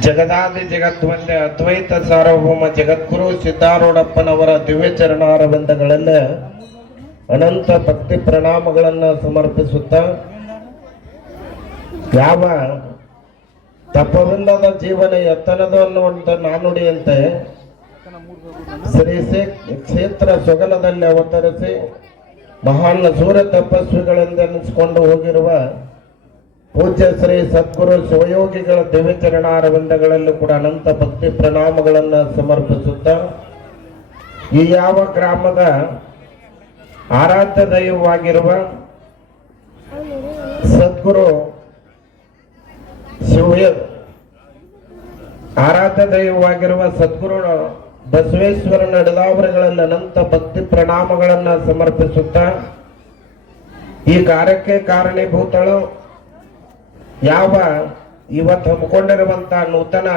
ಜಗದಾದಿ ಜಗದ್ವಂದ್ಯ ಅದ್ವೈತ ಸಾರ್ವಭೌಮ ಜಗದ್ಗುರು ಸಿದ್ಧಾರೂಢಪ್ಪನವರ ದಿವ್ಯ ಚರಣಾರವಿಂದಗಳನ್ನ ಅನಂತ ಭಕ್ತಿ ಪ್ರಣಾಮಗಳನ್ನ ಸಮರ್ಪಿಸುತ್ತಾ ಯಾವ ತಪವಿಲ್ಲದ ಜೀವನ ಎತ್ತನದು ಅನ್ನುವಂಥ ನಾನುಡಿಯಂತೆ ಶ್ರೀ ಕ್ಷೇತ್ರ ಸೊಗಲದಲ್ಲಿ ಅವತರಿಸಿ ಮಹಾನ್ ಸೂರ್ಯ ತಪಸ್ವಿಗಳೆಂದೆನಿಸಿಕೊಂಡು ಹೋಗಿರುವ ಪೂಜ್ಯ ಶ್ರೀ ಸದ್ಗುರು ಶಿವಯೋಗಿಗಳ ದಿವ್ಯಚರಣಾರವಿಂದಗಳಲ್ಲೂ ಕೂಡ ಅನಂತ ಭಕ್ತಿ ಪ್ರಣಾಮಗಳನ್ನು ಸಮರ್ಪಿಸುತ್ತಾ ಈ ಯಾವ ಗ್ರಾಮದ ಆರಾಧ್ಯ ದೈವವಾಗಿರುವ ಸದ್ಗುರು ಶಿವಯ ಆರಾಧ್ಯ ದೈವವಾಗಿರುವ ಸದ್ಗುರು ಬಸವೇಶ್ವರ ನಡೆದಾವರೆಗಳಲ್ಲಿ ಅನಂತ ಭಕ್ತಿ ಪ್ರಣಾಮಗಳನ್ನು ಸಮರ್ಪಿಸುತ್ತಾ ಈ ಕಾರ್ಯಕ್ಕೆ ಕಾರಣೀಭೂತಳು ಯಾವ ಇವತ್ತು ಹಮ್ಮಿಕೊಂಡಿರುವಂಥ ನೂತನ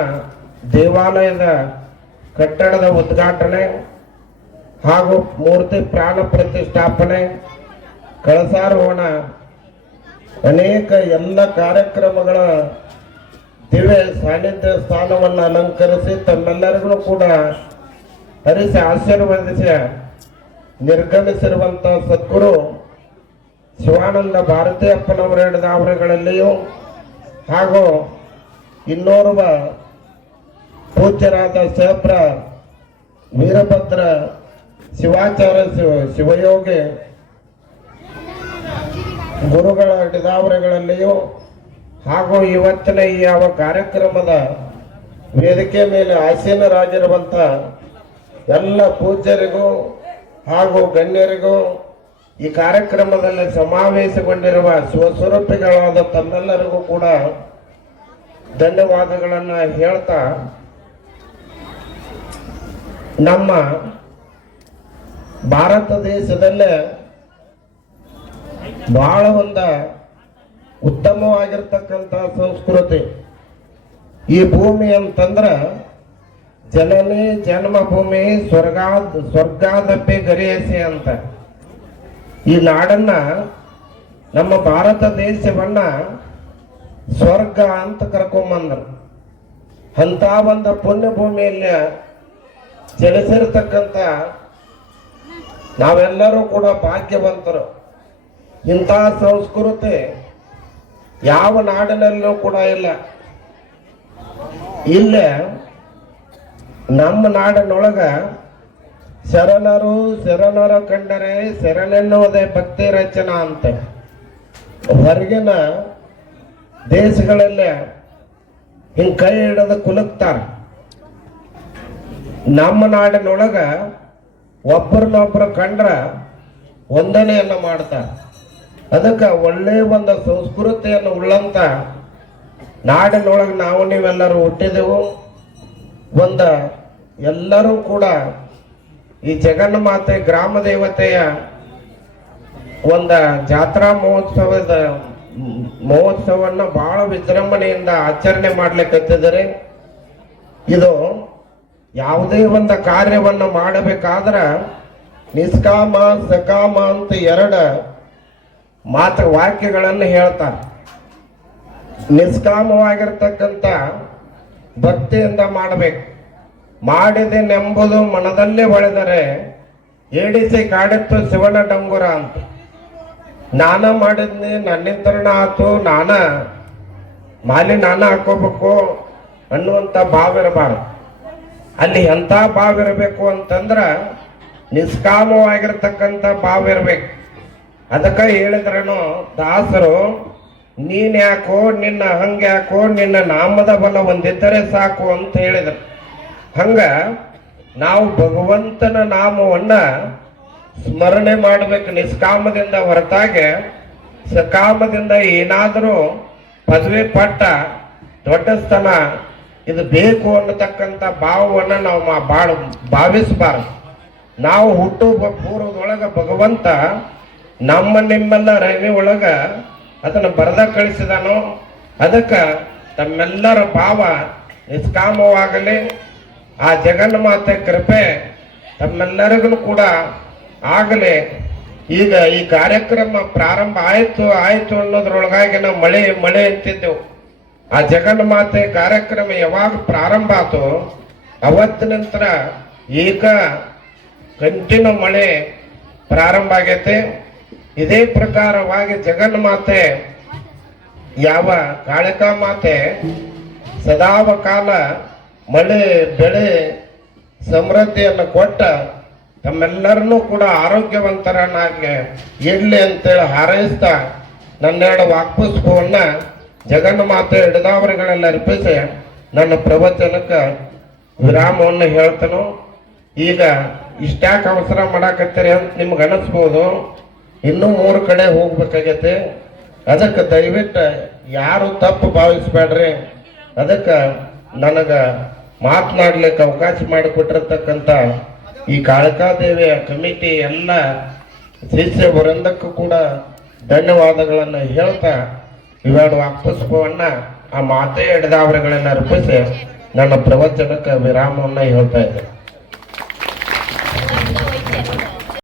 ದೇವಾಲಯದ ಕಟ್ಟಡದ ಉದ್ಘಾಟನೆ ಹಾಗೂ ಮೂರ್ತಿ ಪ್ರಾಣ ಪ್ರತಿಷ್ಠಾಪನೆ, ಕಳಸಾರೋಹಣ, ಅನೇಕ ಎಲ್ಲ ಕಾರ್ಯಕ್ರಮಗಳ ದಿವ್ಯ ಸಾನ್ನಿಧ್ಯ ಸ್ಥಾನವನ್ನು ಅಲಂಕರಿಸಿ ತಮ್ಮೆಲ್ಲರಿಗೂ ಕೂಡ ಹರಿಸಿ ಆಶೀರ್ವದಿಸಿ ನಿರ್ಗಮಿಸಿರುವಂತಹ ಸದ್ಗುರು ಶಿವಾನಂದ ಭಾರತೀಯಪ್ಪನವರು ಹೇಳಿದ ಅವರುಗಳಲ್ಲಿಯೂ ಹಾಗೂ ಇನ್ನೋರ್ವ ಪೂಜ್ಯರಾದ ಸೇಪ್ರ ವೀರಭದ್ರ ಶಿವಾಚಾರ್ಯ ಶಿವ ಶಿವಯೋಗಿ ಗುರುಗಳ ಹಿಡಿದಾವರೆಗಳಲ್ಲಿಯೂ ಹಾಗೂ ಇವತ್ತಿನ ಈ ಯಾವ ಕಾರ್ಯಕ್ರಮದ ವೇದಿಕೆ ಮೇಲೆ ಆಸೀನರಾಗಿರುವಂಥ ಎಲ್ಲ ಪೂಜ್ಯರಿಗೂ ಹಾಗೂ ಗಣ್ಯರಿಗೂ ಈ ಕಾರ್ಯಕ್ರಮದಲ್ಲಿ ಸಮಾವೇಶಗೊಂಡಿರುವ ಸ್ವಸ್ವರೂಪಿಗಳಾದ ತಮ್ಮೆಲ್ಲರಿಗೂ ಕೂಡ ಧನ್ಯವಾದಗಳನ್ನು ಹೇಳ್ತಾ ನಮ್ಮ ಭಾರತ ದೇಶದಲ್ಲೇ ಬಹಳ ಒಂದ ಉತ್ತಮವಾಗಿರ್ತಕ್ಕಂಥ ಸಂಸ್ಕೃತಿ. ಈ ಭೂಮಿ ಅಂತಂದ್ರ ಜನನಿ ಜನ್ಮಭೂಮಿ, ಸ್ವರ್ಗಾದ ಸ್ವರ್ಗಾದಪ್ಪಿ ಗರಿಯಸಿ ಅಂತ. ಈ ನಾಡನ್ನ ನಮ್ಮ ಭಾರತ ದೇಶವನ್ನ ಸ್ವರ್ಗ ಅಂತ ಕರ್ಕೊಂಬಂದರು. ಅಂತ ಒಂದು ಪುಣ್ಯ ಭೂಮಿಯಲ್ಲಿ ಜನಿಸಿರ್ತಕ್ಕಂಥ ನಾವೆಲ್ಲರೂ ಕೂಡ ಭಾಗ್ಯವಂತರು. ಇಂಥ ಸಂಸ್ಕೃತಿ ಯಾವ ನಾಡಿನಲ್ಲೂ ಕೂಡ ಇಲ್ಲ. ಇಲ್ಲೇ ನಮ್ಮ ನಾಡಿನೊಳಗ ಶರಣರು, ಶರಣರ ಕಂಡರೆ ಶರಣೆನ್ನುವುದೇ ಭಕ್ತಿ ರಚನಾ ಅಂತ. ಹೊರಗಿನ ದೇಶಗಳಲ್ಲೇ ಹಿಂಗೆ ಕೈ ಹಿಡಿದು ಕುಲುಕ್ತಾರ. ನಮ್ಮ ನಾಡಿನೊಳಗ ಒಬ್ಬರನ್ನೊಬ್ಬರು ಕಂಡ್ರ ವಂದನೆಯನ್ನ ಮಾಡ್ತಾರ. ಅದಕ್ಕೆ ಒಳ್ಳೆ ಒಂದು ಸಂಸ್ಕೃತಿಯನ್ನು ಉಳ್ಳಂತ ನಾಡಿನೊಳಗೆ ನಾವು ನೀವೆಲ್ಲರೂ ಹುಟ್ಟಿದೆವು. ಒಂದು ಎಲ್ಲರೂ ಕೂಡ ಈ ಜಗನ್ಮಾತೆ ಗ್ರಾಮ ದೇವತೆಯ ಒಂದ ಜಾತ್ರಾ ಮಹೋತ್ಸವದ ಮಹೋತ್ಸವನ್ನ ಬಹಳ ವಿಜೃಂಭಣೆಯಿಂದ ಆಚರಣೆ ಮಾಡ್ಲಿಕ್ಕೆ ಇದು ಯಾವುದೇ ಒಂದು ಕಾರ್ಯವನ್ನು ಮಾಡಬೇಕಾದ್ರ ನಿಷ್ಕಾಮ, ಸಕಾಮ ಅಂತ ಎರಡು ಮಾತ್ರ ವಾಕ್ಯಗಳನ್ನು ಹೇಳ್ತಾರೆ. ನಿಷ್ಕಾಮವಾಗಿರ್ತಕ್ಕಂಥ ಭಕ್ತಿಯಿಂದ ಮಾಡಬೇಕು. ಮಾಡಿದೆನೆಂಬುದು ಮನದಲ್ಲೇ ಬಳೆದರೆ ಏಡಿಸಿ ಕಾಡಿತ್ತು ಶಿವನ ಡಂಗುರ ಅಂತ. ನಾನ ಮಾಡಿದ್ನಿ ನನ್ನಿಂತರಣ ಆತು, ನಾನ ಮಾಲಿ ನಾನ ಹಾಕೋಬೇಕು ಅನ್ನುವಂಥ ಭಾವ ಇರಬಾರ್ದು. ಅಲ್ಲಿ ಎಂಥ ಭಾವ ಇರಬೇಕು ಅಂತಂದ್ರ ನಿಷ್ಕಾಮವಾಗಿರ್ತಕ್ಕಂಥ ಭಾವ ಇರಬೇಕು. ಅದಕ್ಕೆ ಹೇಳಿದ್ರೇನು, ದಾಸರು ನೀನ್ ಯಾಕೋ ನಿನ್ನ ಹಂಗ್ಯಾಕೋ, ನಿನ್ನ ನಾಮದ ಬಲ ಒಂದಿದ್ದರೆ ಸಾಕು ಅಂತ ಹೇಳಿದ್ರು. ಹಂಗ ನಾವು ಭಗವಂತನ ನಾಮವನ್ನ ಸ್ಮರಣೆ ಮಾಡಬೇಕು ನಿಷ್ಕಾಮದಿಂದ ಹೊರತಾಗೆ ಸಕಾಮದಿಂದ ಏನಾದರೂ ಪದವಿ ಪಟ್ಟ ದೊಡ್ಡ ಸ್ಥಾನ ಇದು ಬೇಕು ಅನ್ನತಕ್ಕಂಥ ಭಾವವನ್ನು ನಾವು ಬಾಳ ಭಾವಿಸಬಾರದು. ನಾವು ಹುಟ್ಟು ಪೂರ್ವದೊಳಗೆ ಭಗವಂತ ನಮ್ಮ ನಿಮ್ಮೆಲ್ಲ ರವಿ ಒಳಗ ಅದನ್ನು ಬರದ ಕಳಿಸಿದಾನೋ ಅದಕ್ಕೆ ತಮ್ಮೆಲ್ಲರ ಭಾವ ನಿಷ್ಕಾಮವಾಗಲಿ. ಆ ಜಗನ್ಮಾತೆ ಕೃಪೆ ತಮ್ಮೆಲ್ಲರಿಗೂ ಕೂಡ ಆಗಲಿ. ಈಗ ಈ ಕಾರ್ಯಕ್ರಮ ಪ್ರಾರಂಭ ಆಯಿತು ಆಯಿತು ಅನ್ನೋದ್ರೊಳಗಾಗಿ ನಾವು ಮಳೆ ಮಳೆ ಅಂತಿದ್ದೆವು. ಆ ಜಗನ್ಮಾತೆ ಕಾರ್ಯಕ್ರಮ ಯಾವಾಗ ಪ್ರಾರಂಭ ಆತು ಅವತ್ತ ನಂತರ ಈಗ ಕಂಟಿನ್ಯೂ ಮಳೆ ಪ್ರಾರಂಭ ಆಗೈತೆ. ಇದೇ ಪ್ರಕಾರವಾಗಿ ಜಗನ್ಮಾತೆ ಯಾವ ಕಾಳಿಕಾ ಮಾತೆ ಸದಾವ ಕಾಲ ಮಳೆ, ಬೆಳೆ ಸಮೃದ್ಧಿಯನ್ನು ಕೊಟ್ಟ ತಮ್ಮೆಲ್ಲರನ್ನೂ ಕೂಡ ಆರೋಗ್ಯವಂತರನ್ನಾಗಿ ಇಡ್ಲಿ ಅಂತೇಳಿ ಹಾರೈಸ್ತಾ ನನ್ನೆರಡು ವಾಕ್ಪುಷ್ಪವನ್ನ ಜಗನ್ಮಾತೆ ಹಿಡಿದಾವರಿಗಳೆಲ್ಲ ಅರ್ಪಿಸಿ ನನ್ನ ಪ್ರವಚನಕ್ಕೆ ವಿರಾಮವನ್ನು ಹೇಳ್ತಾನು. ಈಗ ಇಷ್ಟ್ಯಾಕೆ ಅವಸರ ಮಾಡಾಕತ್ತೀರಿ ಅಂತ ನಿಮ್ಗೆ ಅನಿಸ್ಬೋದು. ಇನ್ನೂ ಮೂರು ಕಡೆ ಹೋಗ್ಬೇಕಾಗೈತೆ. ಅದಕ್ಕೆ ದಯವಿಟ್ಟು ಯಾರು ತಪ್ಪು ಭಾವಿಸ್ಬೇಡ್ರಿ. ಅದಕ್ಕೆ ನನಗೆ ಮಾತನಾಡ್ಲಿಕ್ಕೆ ಅವಕಾಶ ಮಾಡಿಕೊಟ್ಟಿರ್ತಕ್ಕಂಥ ಈ ಕಾಳಕಾದೇವಿಯ ಕಮಿಟಿ ಎಲ್ಲ ಶಿಷ್ಯ ವೃಂದಕ್ಕೂ ಕೂಡ ಧನ್ಯವಾದಗಳನ್ನು ಹೇಳ್ತಾ ಇವೆರಡು ವಾಕ್ಪುಷ್ಪವನ್ನ ಆ ಮಾತೆ ಹಿಡಿದವರುಗಳನ್ನ ಅರ್ಪಿಸಿ ನನ್ನ ಪ್ರವಚನಕ್ಕೆ ವಿರಾಮವನ್ನು ಹೇಳ್ತಾ ಇದ್ದೆ